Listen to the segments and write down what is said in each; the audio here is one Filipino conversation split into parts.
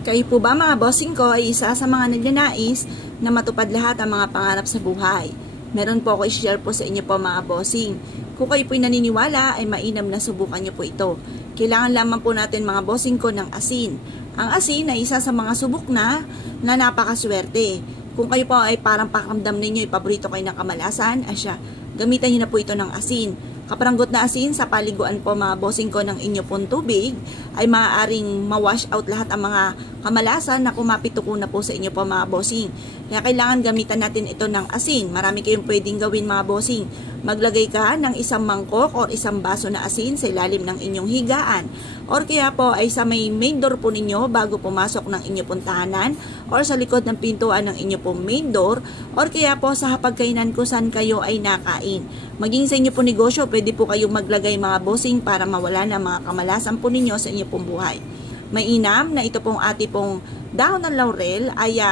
Kayo po ba mga bossing ko ay isa sa mga nagnanais na matupad lahat ang mga pangarap sa buhay? Meron po ako i-share po sa inyo po mga bossing. Kung kayo po'y naniniwala ay mainam na subukan nyo po ito. Kailangan lamang po natin mga bossing ko ng asin. Ang asin ay isa sa mga subok na napakaswerte. Kung kayo po ay parang pakiramdam ninyo ay paborito kayo ng kamalasan, asya, gamitan nyo na po ito ng asin. Kaparanggot na asin sa paliguan po mga bossing ko ng inyo pong tubig ay maaaring ma-wash out lahat ang mga kamalasan na kumapituko na po sa inyo po mga bossing. Kaya kailangan gamitan natin ito ng asin. Marami kayong pwedeng gawin mga bossing. Maglagay ka ng isang mangkok o isang baso na asin sa ilalim ng inyong higaan. Or kaya po ay sa may main door po ninyo bago pumasok ng inyo pong tahanan or sa likod ng pintuan ng inyo pong main door or kaya po sa hapagkainan kung saan kayo ay nakain. Maging sa inyo pong negosyo, pwede po kayong maglagay mga bossing para mawala na mga kamalasan po ninyo sa inyo pong buhay. Mainam na ito pong ati pong dahon ng laurel ay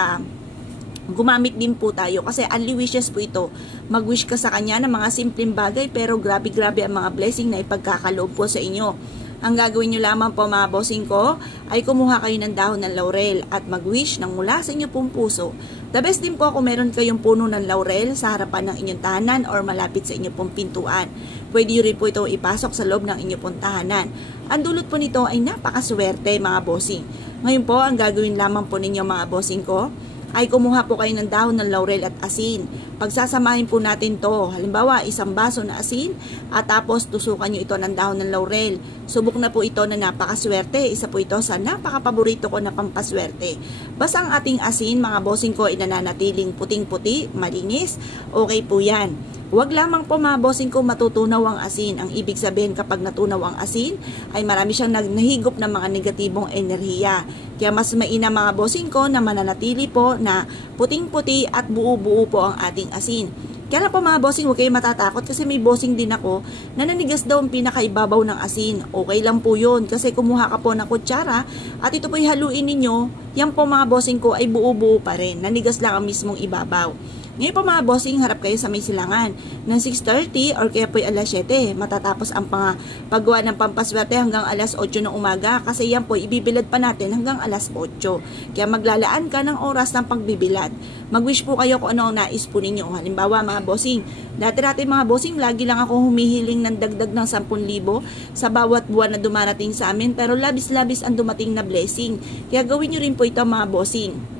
gumamit din po tayo kasi only wishes po ito. Mag-wish ka sa kanya ng mga simpleng bagay pero grabe-grabe ang mga blessing na ipagkakaloob po sa inyo. Ang gagawin nyo lamang po mga bossing ko ay kumuha kayo ng dahon ng laurel at mag-wish ng mula sa inyo pong puso. The best din po kung meron kayong puno ng laurel sa harapan ng inyong tahanan or malapit sa inyong pong pintuan. Pwede rin po ito ipasok sa loob ng inyong pong tahanan. Ang dulot po nito ay napakaswerte mga bossing. Ngayon po, ang gagawin lamang po ninyo mga bossing ko ay kumuha po kayo ng dahon ng laurel at asin. Pagsasamahin po natin to, halimbawa isang baso na asin at tapos tusukan nyo ito ng dahon ng laurel. Subok na po ito na napakaswerte. Isa po ito sa napakapaborito ko na pampaswerte. Basta ang ating asin mga bossing ko ay nananatiling puting-puti, malinis, okay po yan. Huwag lamang po mga bossing ko matutunaw ang asin. Ang ibig sabihin kapag natunaw ang asin ay marami siyang nahigop ng mga negatibong enerhiya. Kaya mas mainam mga bossing ko na mananatili po na puting-puti at buo-buo po ang ating asin. Kaya lang po mga bossing, huwag kayong matatakot kasi may bossing din ako na nanigas daw ang pinakaibabaw ng asin. Okay lang po yun kasi kumuha ka po ng kutsara at ito po'y haluin ninyo. Yan po mga bossing ko ay buo-buo pa rin. Nanigas lang ang mismong ibabaw. Ngayon po mga bossing, harap kayo sa may silangan ng 6:30 or kaya po'y alas 7. Matatapos ang paggawa ng pampaswerte hanggang alas 8 ng umaga kasi yan po ibibilad pa natin hanggang alas 8. Kaya maglalaan ka ng oras ng pagbibilad. Mag-wish po kayo kung ano ang nais po ninyo. Halimbawa mga bossing, dati mga bossing, lagi lang ako humihiling ng dagdag ng 10,000 sa bawat buwan na dumarating sa amin pero labis-labis ang dumating na blessing. Kaya gawin nyo rin po ito mga bossing.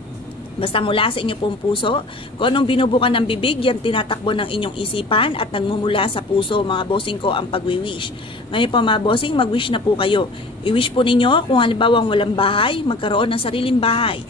Basta mula sa inyo pong puso, kung anong binubukan ng bibig, yan tinatakbo ng inyong isipan at nagmumula sa puso, mga bossing ko, ang pag-wish. Ngayon po mga bossing, mag-wish na po kayo. I-wish po ninyo kung halimbawa walang bahay, magkaroon ng sariling bahay.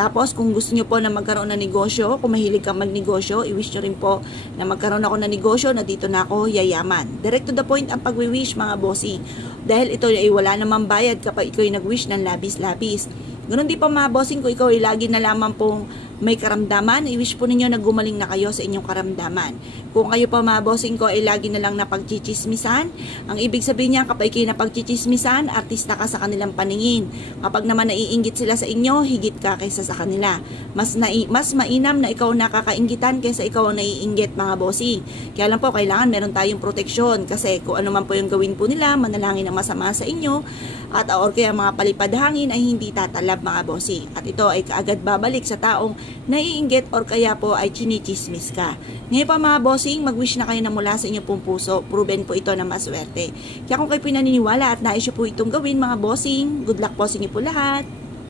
Tapos kung gusto nyo po na magkaroon ng negosyo, kung mahilig kang magnegosyo, i-wish nyo rin po na magkaroon ako ng negosyo na dito na ako yayaman. Direct to the point ang pag-wish mga bossing. Dahil ito ay wala namang bayad kapag ikaw ay nag-wish ng labis-labis. Ganun din pa mga bossing ko, ikaw ay lagi na lamang pong may karamdaman, i-wish po ninyo na gumaling na kayo sa inyong karamdaman. Kung kayo pa mga bossing ko ay lagi na lang napagchichismisan, ang ibig sabihin niya kapag kayo napagchichismisan, artista ka sa kanilang paningin. Kapag naman naiinggit sila sa inyo, higit ka kaysa sa kanila. Mas mainam na ikaw nakakainggitan kaysa ikaw ang naiinggit mga bossing. Kaya lang po, kailangan meron tayong proteksyon kasi kung ano man po yung gawin po nila, manalangin ang masama sa inyo at or kaya mga palipad hangin ay hindi tatalab mga bossing. At ito ay kaagad babalik sa taong naiinggit or kaya po ay chinichismis ka. Ngayon pa mga bossing, mag-wish na kayo na mula sa inyong pong puso. Proven po ito na maswerte. Kaya kung kayo pinaniniwala at nais nyo po itong gawin mga bossing, good luck po sa inyo po lahat.